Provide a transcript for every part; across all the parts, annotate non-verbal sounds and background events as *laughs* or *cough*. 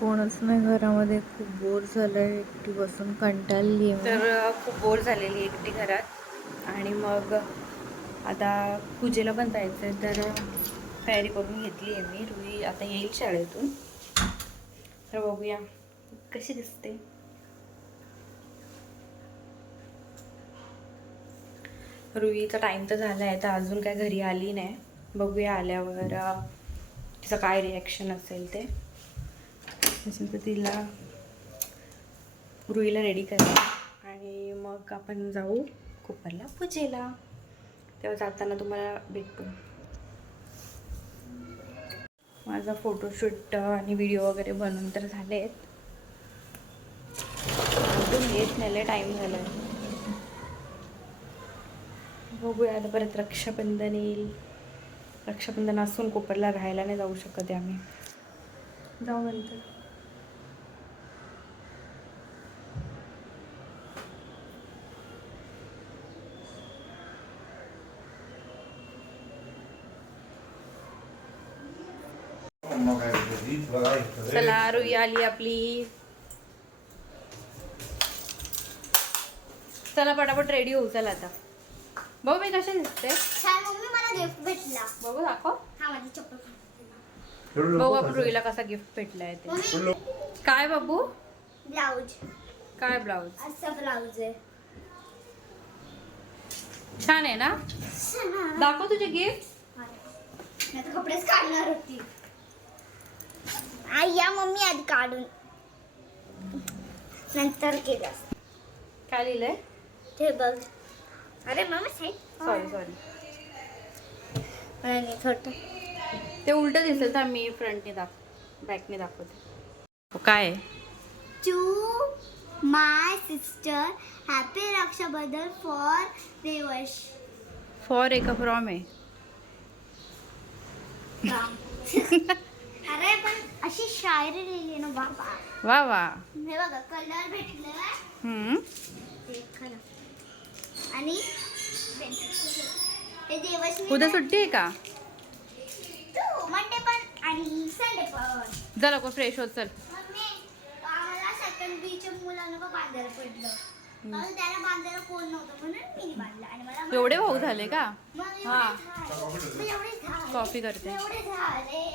कोणच नाही घरामध्ये. खूप बोर झालंय. एकटी बसून कंटाळली आहे तर खूप बोर झालेली एकटी घरात. आणि मग आता पूजेला पण जायचं आहे तर तयारी करून घेतली आहे मी. रुई आता येईल शाळेतून. तर बघूया. कशी दिसते? रुईचा टाईम तर झाला आहे तर अजून काय घरी आली नाही. बघूया आल्यावर तिचं काय रिॲक्शन असेल ते. असेल तर तिला रुईला रेडी करा आणि मग आपण जाऊ कुपरला पूजेला. तेव्हा जाताना तुम्हाला भेटतो. माझा फोटोशूट आणि व्हिडिओ वगैरे बनवून तर झाले आहेत अजून येत नाही टाईम झाला बघूया आता परत रक्षाबंधन येईल. रक्षाबंधन असून कोपरला राहायला नाही जाऊ शकत आम्ही. जाऊ नंतर चला रुई आली आपली. चला पटापट रेडी होऊ चला आता. बघू मी कशा दिसते छान मम्मी मला गिफ्ट भेटला. बघू दाखव. हा माझी चप्पल बघू आपण रुईला कसा गिफ्ट भेटलाय ते. काय बाबू? ब्लाऊज. काय ब्लाऊज? असा ब्लाऊज आहे. छान आहे ना? दाखव तुझे गिफ्ट कपडेच काढणार होती. आई या मम्मी आधी काढून. नंतर केलं. काय लिहिलंय? ते बघ. अरे मम्मी साईड सॉरी सॉरी छोट ते उलट दिसेल तर मी फ्रंटने दाख बॅकने दाखवते. काय to my sister happy Rakshabandhan for Devash for एका फ्रॉम आहे. *laughs* अरे पण अशी शायरी लिहिली आहे ना बाबा. वा वा. हे बघा कलर भेटलेला हम्म. ते खरं. आणि हे उद्या सुट्टी आहे का? तू मंडे पण आणि संडे पण. जा लवकर फ्रेश होत चल. मम्मी आम्हाला सेकंड बीच्या मुलांना पण बांधायला पडलं. कारण त्याला बांधायला कोण नव्हतं म्हणून मी बांधलं. आणि मला एवढे भाऊ झाले का? मग हा. एवढे झाले. मग एवढे झाले. कॉफी करते. एवढे झाले.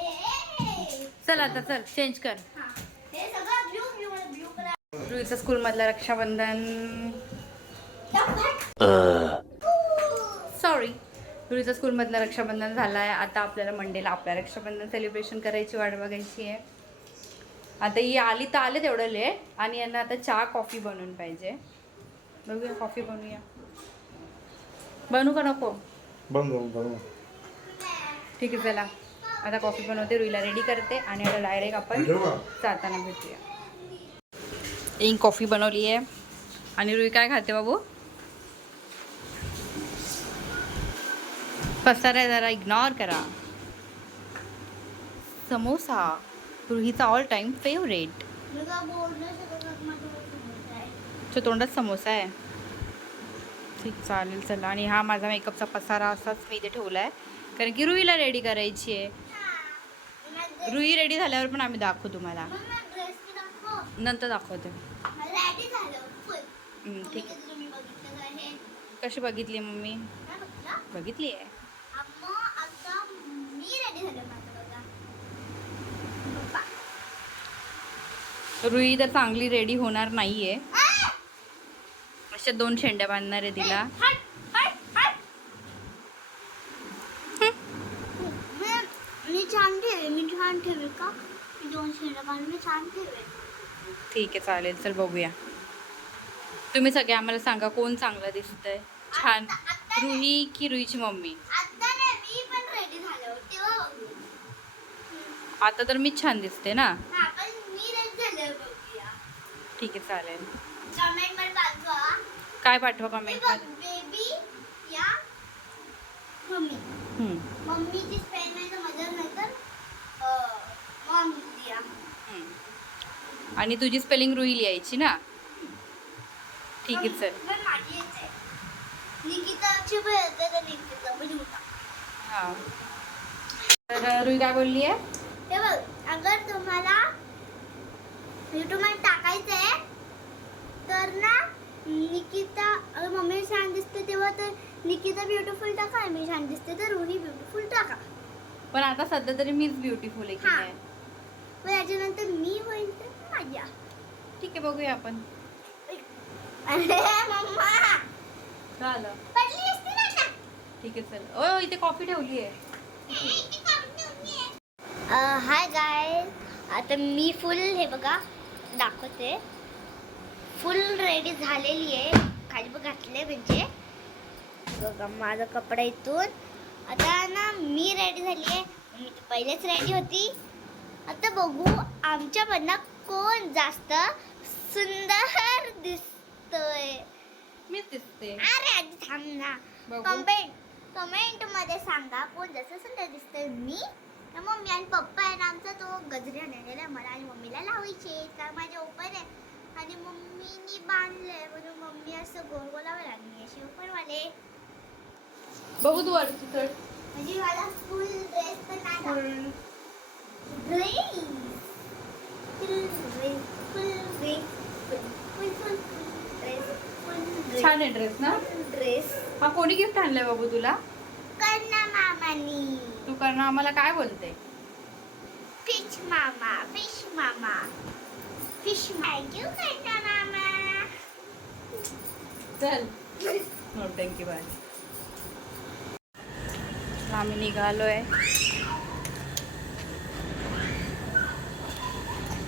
चल आता चल चेंज कर. रुईचं स्कूलमधलं रक्षाबंधन. सॉरी रुईचं स्कूलमधलं रक्षाबंधन झालं आहे आता आपल्याला मंडेला आपल्या रक्षाबंधन सेलिब्रेशन करायची वाट बघायची आहे. आता ही आली तर आले तेवढं लेट आणि यांना आता चहा कॉफी बनवून पाहिजे. बघूया कॉफी बनवूया. बनवू का नको? बनव. ठीक आहे चला. आता कॉफी बनवते रुईला रेडी करते आणि आता डायरेक्ट आपण जाताना भेटूया. एक कॉफी बनवली आहे. आणि रुई काय खाते बाबू? पसारा आहे जरा इग्नोर करा. समोसा रुहीचा ऑल टाइम फेवरेट. तो तोंडात समोसा आहे. ठीक चालेल चला. आणि हा माझा मेकअपचा पसारा असाच मी इथे ठेवला आहे कारण की रुईला रेडी करायची आहे. रुई रेडी झाल्यावर पण आम्ही दाखवू तुम्हाला. नंतर दाखवते. ठीक. ते तुम्ही बघितलं का हे? कशी बघितली मम्मी? बघितलं? आहे. रुई तर चांगली रेडी होणार नाहीये! अशा दोन शेंड्या बांधणार आहे तिला हट, हट, हट. मी- मी छान ठेवे मी छान ठेवे का? मी दोन शेंडा बांधून मी छान ठेवे ठीक आहे चालेल. चल बघूया. तुम्ही सगळे आम्हाला सांगा कोण चांगलं दिसतंय? छान. रुही की रुईची मम्मी? आता नाही मी पण रेडी झालो तेव्हा बघू. आता तर मीच छान दिसते ना? हा पण मी रेडी झाल्यावर बघूया. ठीक आहे चालेल. कमेंटमध्ये पाठवा. काय पाठवा कमेंट बेबी या मम्मी. मम्मीची स्पेल नाही तर तर हम्म. आणि तुझी स्पेलिंग रुई लिहायची ना? ठीक आहे चल. निकिताची येते तर निकिता पण होता हां. तर रुई काय बोलली आहे? हे बघ अगर तुम्हाला युट्यूबमध्ये टाकायचं आहे. तर ना निकिता अगर मम्मी छान दिसते तेव्हा तर निकिता ब्युटिफुल टाका मी छान दिसते तर रुही ब्युटिफुल टाका. पण आता सध्या तरी मीच ब्युटिफुल आहे की हा. काय मग याच्यानंतर मी होईल तर माझ्या. ठीक आहे बघूया आपण. अरे मम्मा. झालं. पडली असती ना आता. ठीक आहे चल. ओ इथे कॉफी ठेवली आहे. हाय गाय आता मी फुल हे बघा दाखवते. फुल रेडी झालेली आहे. खाली बघ घातले म्हणजे. बघा माझा कपडा इथून. आता ना मी रेडी झाली आहे. मी तर पहिलेच रेडी होती. आता बघू आमच्यामधनं कोण जास्त सुंदर दिसतोय. मीच दिसते. अरे आधी थांब ना. बघू. कमेंट कमेंटमध्ये सांगा कोण जास्त सुंदर दिसतोय. मी? मम्मी आणि पप्पा आहे ना आमचा तो गजरे आणलेला आहे. मला आणि मम्मीला लावायचे कारण माझे ओपन आहे. आणि मम्मीनी बांधले म्हणून मम्मी असं गोल गोलावर लागली अशी ओपन वाले बघू तू वरती चढ म्हणजे मला फुल ड्रेस पण नाही फुल. छान आहे ड्रेस ना? ड्रेस हा कोणी गिफ्ट आणलाय बाबू तुला? कन्ना मामानी. तू करणं आम्हाला काय बोलते? फिश मामा फिश मामा. फिश थँक्यू कन्ना मामा. चल. नोटंकी बाय आम्ही निघालोय.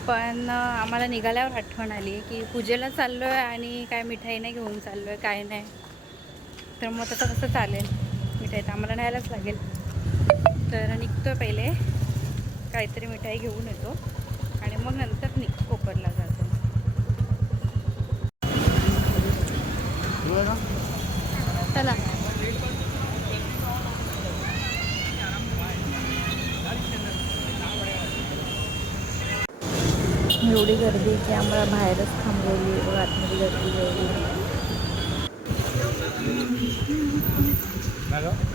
पण आम्हाला निघाल्यावर आठवण आली की पूजेला चाललो आहे आणि काय मिठाई नाही घेऊन चाललो आहे काय नाही. तर मग तसं कसं चालेल. मिठाई तर आम्हाला न्यायलाच लागेल. तर निघतो पहिले. काहीतरी मिठाई घेऊन येतो आणि मग नंतर निघ कोपरला जातो. चला. एवढी गर्दी की आम्हाला बाहेरच थांबवली व आतमध्ये गर्दी एवढी.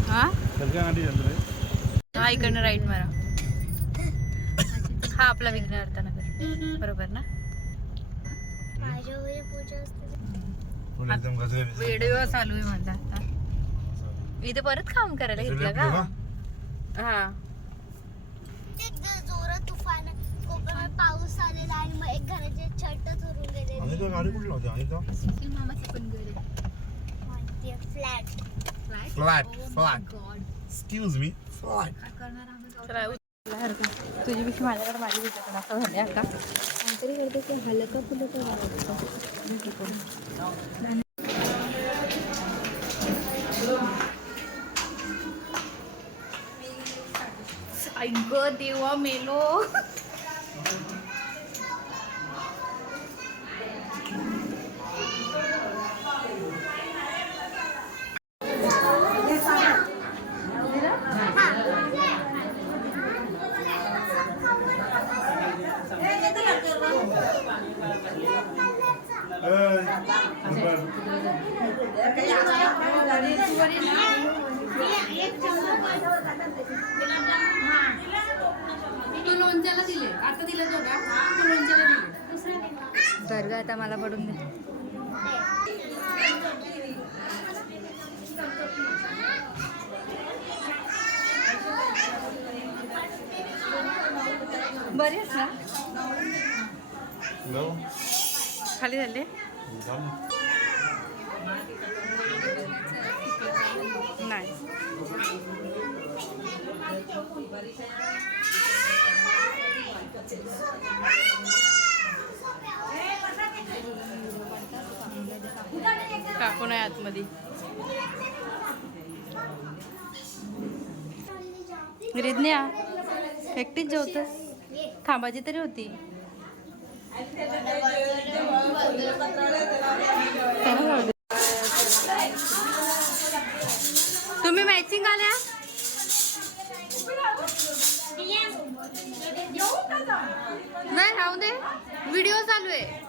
हां? इकडनं राईट मारा. हा आपला विघ्नहर्ता नगर बरोबर ना? व्हिडिओ चालू आहे माझा आता. इथे परत काम करायला घेतलं का? हा ते ज- जोरात तुफान कोकणात पाऊस आलेला आणि मग एक घराचे छतच उरून गेले गाडी कुठली होती Anita flat. Flat? Flat excuse me flat. चला, उचला हरकत. तुझी पेक्षा माझ्याकडे माझी तुझ्याकडे असं झाले आता. काहीतरी करते की हलका फुलका ऐक देवा मेलो तू लोणच्याला दिले आता दिले तो का तू लोणच्याला दर्गा आता मला पडून दे. बरी आहेस ना? खाली झाले? नाही. काकू आतमध्ये. रिज्ञा एकटीच जेवत खांबाची तरी होती. तुम्ही मॅचिंग आल्या? नाही राहू दे. व्हिडिओ चालू आहे.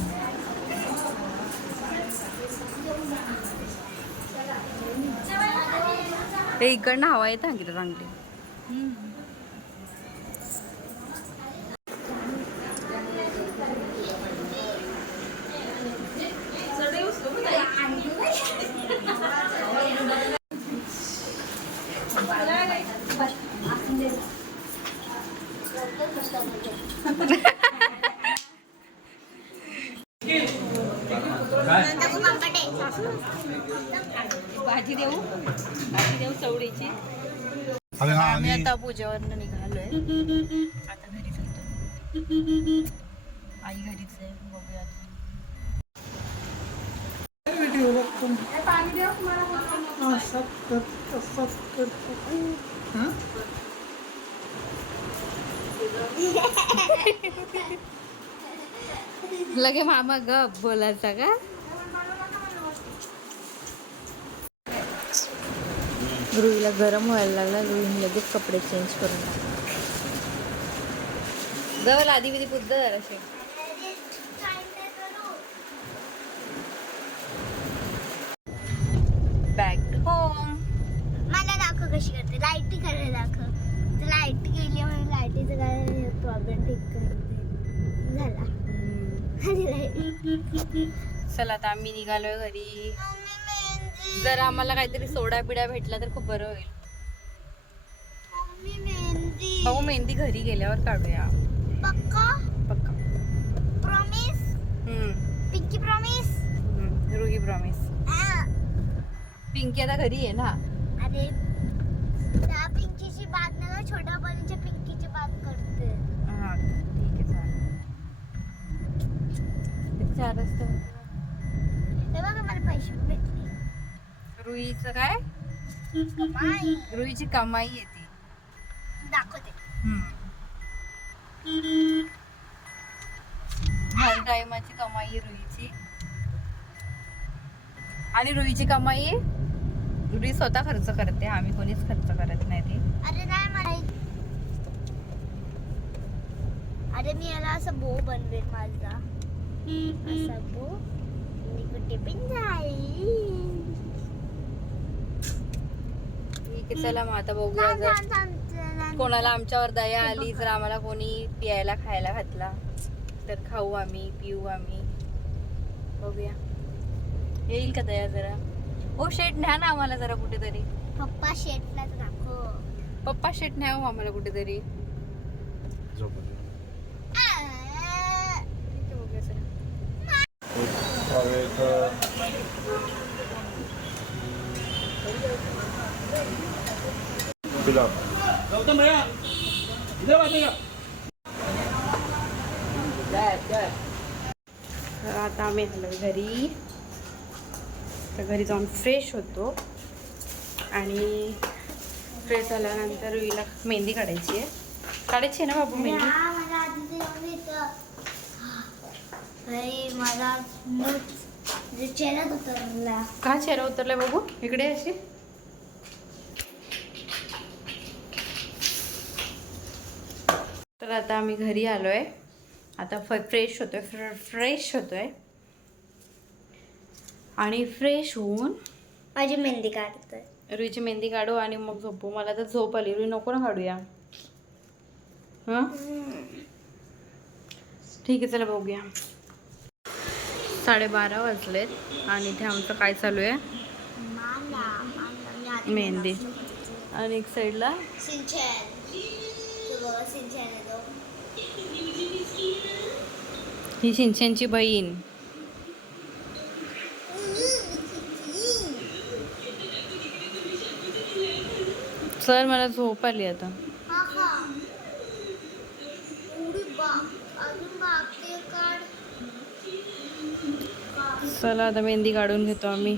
ते इकडनं हवा येतं अंकिता चांगली. *laughs* भाजी देऊ. भाजी देऊ हा आम्ही आता पूजेवरनं निघालोय. आता घरी चालतो आई घरीच आहे बघूया. लगे मामा गप बोलायचा का? रुईला गरम व्हायला लागला रुईने लगेच कपडे चेंज करून टाकले. जवळ आधी विधी बुद्ध असे. बॅक होम मला दाखव कशी करते. लाईटी करायला दाखव. लाइट गेली म्हणून लाईटीचं काय प्रॉब्लेम ठीक करते झाला. चला आता आम्ही निघालोय घरी. जर आम्हाला काहीतरी सोडा बिडा भेटला तर खूप बरं होईल. मम्मी मेहंदी. भाऊ मेहंदी घरी गेल्यावर काढूया. पक्का? पक्का. Promise pinky promise Ruhi promise pinky आता घरी आहे ना? अरे त्या पिंकीची बात नाही छोट्या पिंकीची बात करते. हा ठीक आहे चालेल. चार बघा मला पैसे भेटले. रुईचं काय? कमाई. रुईची कमाई येते. दाखवते. हर टायमाची कमाई रुईची. आणि रुईची कमाई रुई स्वतः खर्च करते. आम्ही कोणीच खर्च करत नाही ती. अरे नाही मला अरे मी याला असं बो बनवेल माझा. असा बो. मी कुठे पण जाईल. आहे चला मग आता बघूया जर. कोणाला आमच्यावर दया आली जर आम्हाला कोणी प्यायला खायला घातला तर खाऊ आम्ही पिऊ आम्ही. बघूया. येईल का दया जरा? ओ शेट न्या ना आम्हाला जरा कुठेतरी. पप्पा शेटला दाखव. पप्पा शेट न्या हो आम्हाला कुठेतरी. झोप आ. तर आता आम्ही आलो घरी. तर घरी जाऊन फ्रेश होतो. आणि फ्रेश झाल्यानंतर रुईला मेहंदी काढायची आहे. काढायची आहे ना बाबू मेहंदी? हा, उतरला का चेहरा उतरलाय बाबू? इकडे अशी. तर आता आम्ही घरी आलोय. आता फ्रेश होतोय. फ्रेश होतोय. आणि फ्रेश होऊन माझी मेहंदी काढतोय. रुईची मेहंदी काढू आणि मग झोपू. मला तर झोप आली. रुई नको ना काढूया. हां? ठीक आहे चला बघूया. साडेबारा वाजलेत आणि इथे आमचं काय चालू आहे? मेहंदी. आणि एक साईडला सिंचन तू बघा सिंचन आहे तो ही शिंचेंची बहीण. सर मला झोप आली आता. चला आता मेहंदी काढून घेतो आम्ही.